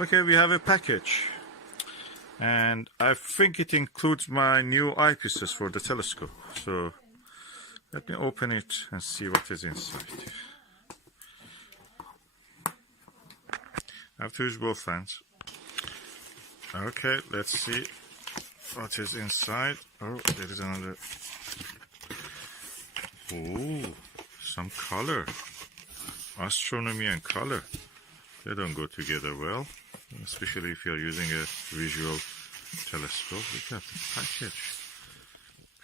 Okay, we have a package, and I think it includes my new eyepieces for the telescope. So let me open it and see what is inside. I have to use both hands. Okay, let's see what is inside. Oh, there is another. Oh, some color. Astronomy and color. They don't go together well, especially if you're using a visual telescope. Look at the package.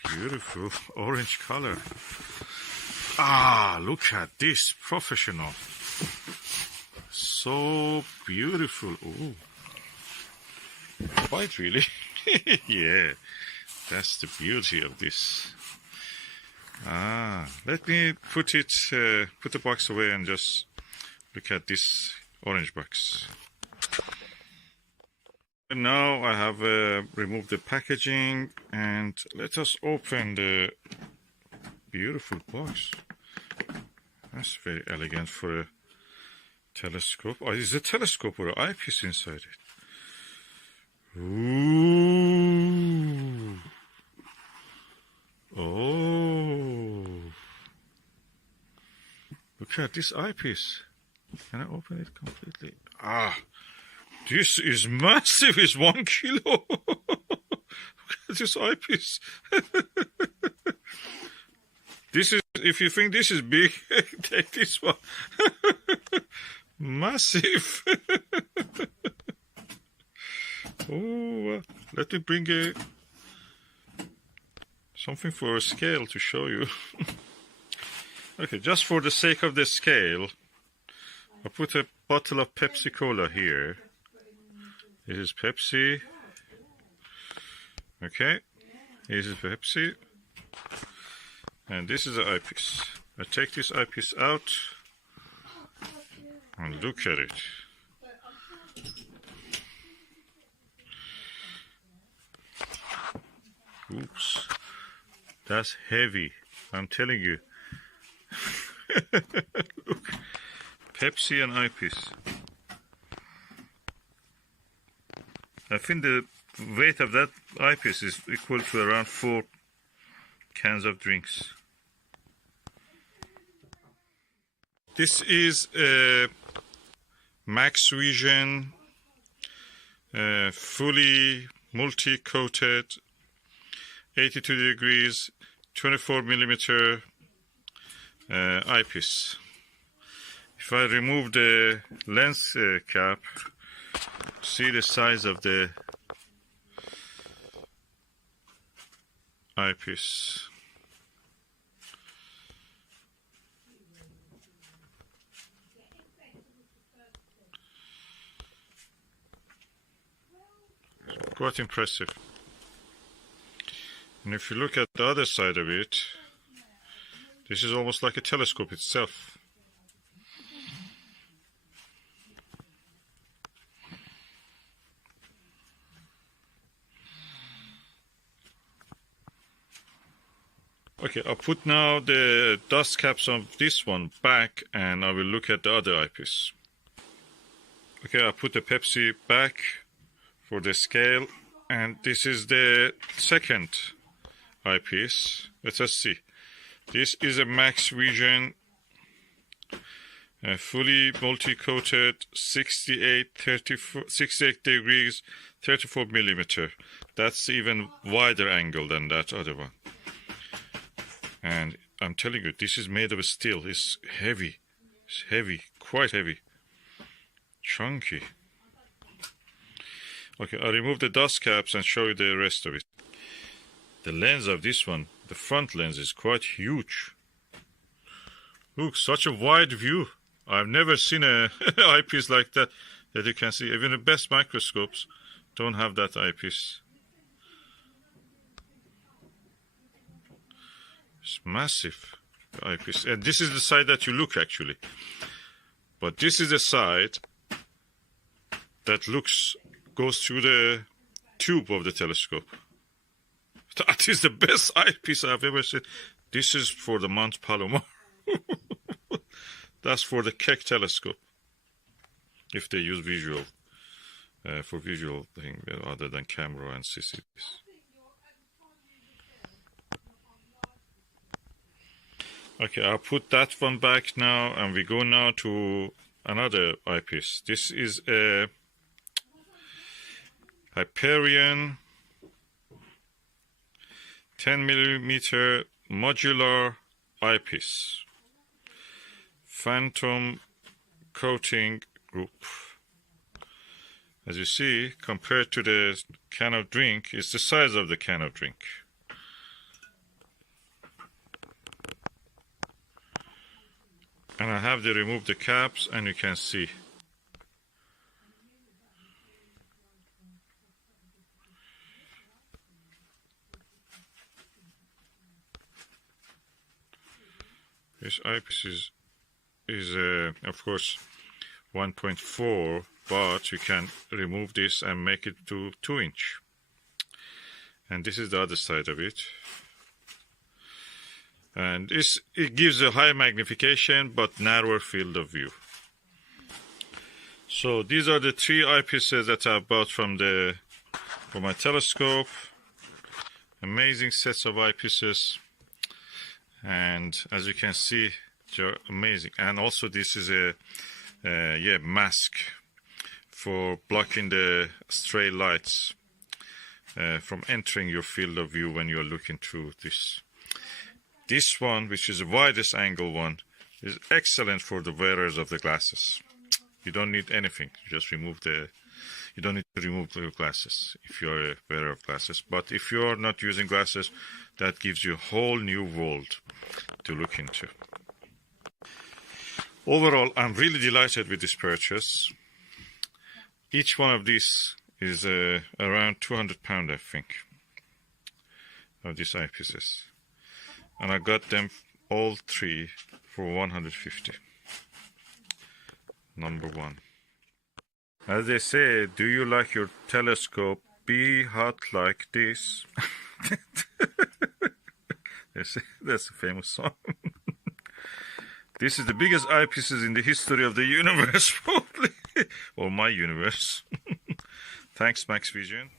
Beautiful orange color. Ah, look at this. Professional. So beautiful. Oh, quite really. Yeah, that's the beauty of this. Let me put the box away and just look at this orange box. And now I have removed the packaging, and let us open the beautiful box. That's very elegant for a telescope. Oh, is it a telescope or an eyepiece inside it? Ooh. Oh. Look at this eyepiece. Can I open it completely? Ah, this is massive. It's 1 kilo. Look at this eyepiece. This is, if you think this is big, take this one. Massive. Oh, let me bring something for a scale to show you. Okay, just for the sake of the scale, I put a bottle of Pepsi Cola here. This is Pepsi. Okay, this is Pepsi. And this is the eyepiece. I take this eyepiece out and look at it. Oops, that's heavy, I'm telling you. Look, Pepsi and eyepiece. I think the weight of that eyepiece is equal to around 4 cans of drinks. This is a Maxvision fully multi-coated 82 degrees 24 millimeter eyepiece. If I remove the lens cap, see the size of the eyepiece. Quite impressive. And if you look at the other side of it, this is almost like a telescope itself. Okay, I'll put now the dust caps of this one back, and I will look at the other eyepiece. Okay, I'll put the Pepsi back for the scale, and this is the second eyepiece. Let us see. This is a Maxvision fully multi-coated 68 degrees 34 millimeter. That's even wider angle than that other one. And I'm telling you, this is made of steel. It's heavy. It's heavy, quite heavy. Chunky. Okay, I'll remove the dust caps and show you the rest of it. The lens of this one, the front lens, is quite huge. Look, such a wide view. I've never seen a eyepiece like that you can see. Even the best microscopes don't have that eyepiece. It's massive eyepiece. And this is the side that you look, actually. But this is the side that goes through the tube of the telescope. That is the best eyepiece I've ever seen. This is for the Mount Palomar. That's for the Keck telescope, if they use visual. for visual thing other than camera and CCTVs. Okay, I'll put that one back now, and we go now to another eyepiece. This is a Hyperion 10mm modular eyepiece, phantom coating group. As you see, compared to the can of drink, it's the size of the can of drink. And I have to remove the caps, and you can see. This eyepiece is of course 1.4, but you can remove this and make it to 2-inch. And this is the other side of it. And it gives a high magnification but narrower field of view. So these are the 3 eyepieces that I bought from my telescope. Amazing sets of eyepieces, and as you can see, they're amazing. And also this is a mask for blocking the stray lights from entering your field of view when you're looking through this. This one, which is the widest angle one, is excellent for the wearers of the glasses. You don't need anything. You just remove you don't need to remove your glasses if you're a wearer of glasses. But if you're not using glasses, that gives you a whole new world to look into. Overall, I'm really delighted with this purchase. Each one of these is around £200, I think, of these eyepieces. And I got them all 3 for 150. Number 1. As they say, do you like your telescope be hot like this? That's a famous song. This is the biggest eyepieces in the history of the universe, probably. Or my universe. Thanks, Maxvision.